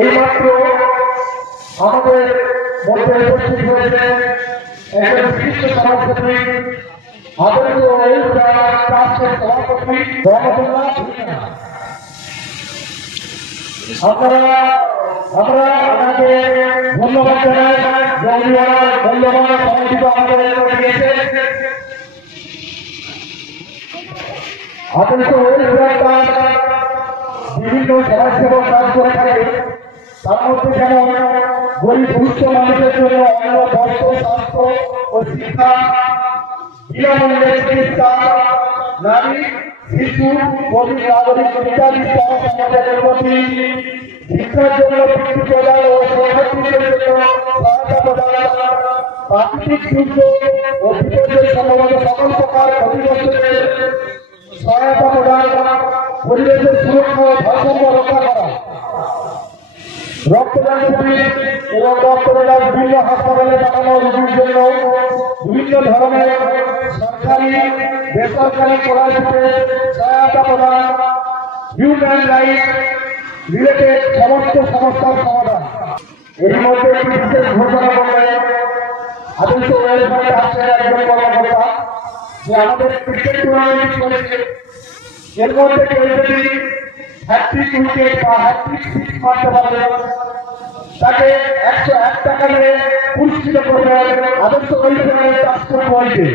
এইমাত্র আমাদের মধ্যে উপস্থিত হয়েছে একজন বিশিষ্ট সমাজসেবী আদর্শ ট্রাস্টের সভাপতি রহমতুল্লাহ। আমরা আপনাকে ধন্যবাদ জানাই মূল্যবান সমাজিত আমাদের দিয়েছে। আদর্শ বিভিন্ন সমাজসেবক কাজ করে থাকে, তার মধ্যে যেমন গরিব দুস্থ মানুষের জন্য অন্ন, বস্ত্র, স্বাস্থ্য ও শিক্ষা, বিনামূল্যে চিকিৎসা, নারী, শিশু, গরিব নাগরিক ইত্যাদি সমাজের প্রতি শিক্ষার জন্য বৃত্তি প্রদান ও শিক্ষার্থীদের জন্য সহায়তা প্রদান, প্রাকৃতিক দুর্যোগ ও বিপর্যয় সম্ভাবনা সকল প্রকার ক্ষতিগ্রস্তদের সহায়তা প্রদান, পরিবেশের সুরক্ষা ও ভারসাম্য রক্ষা করা, রক্তদান শিবির এবং রক্তদান বিভিন্ন হাসপাতালে পাঠানো রোগীর জন্য বিভিন্ন ধরনের সরকারি বেসরকারি স্কলারশিপে সহায়তা প্রদান, হিউম্যান রাইটস রিলেটেড সমস্ত সমস্যার সমাধান। এর মধ্যে একটি বিশেষ ঘোষণা করলেন আদর্শ ওয়েলফেয়ার ট্রাস্টের একজন কর্মকর্তা যে আমাদের ক্রিকেট টুর্নামেন্ট চলছে, এর মধ্যে কেউ যদি হ্যাট্রিক উইকেট বা হ্যাট্রিক সিক্স মারতে পারে তাকে 101 টাকা দিয়ে পুরস্কৃত করবে আদর্শ ওয়েলফেয়ার ট্রাস্টের পয়েন্টে।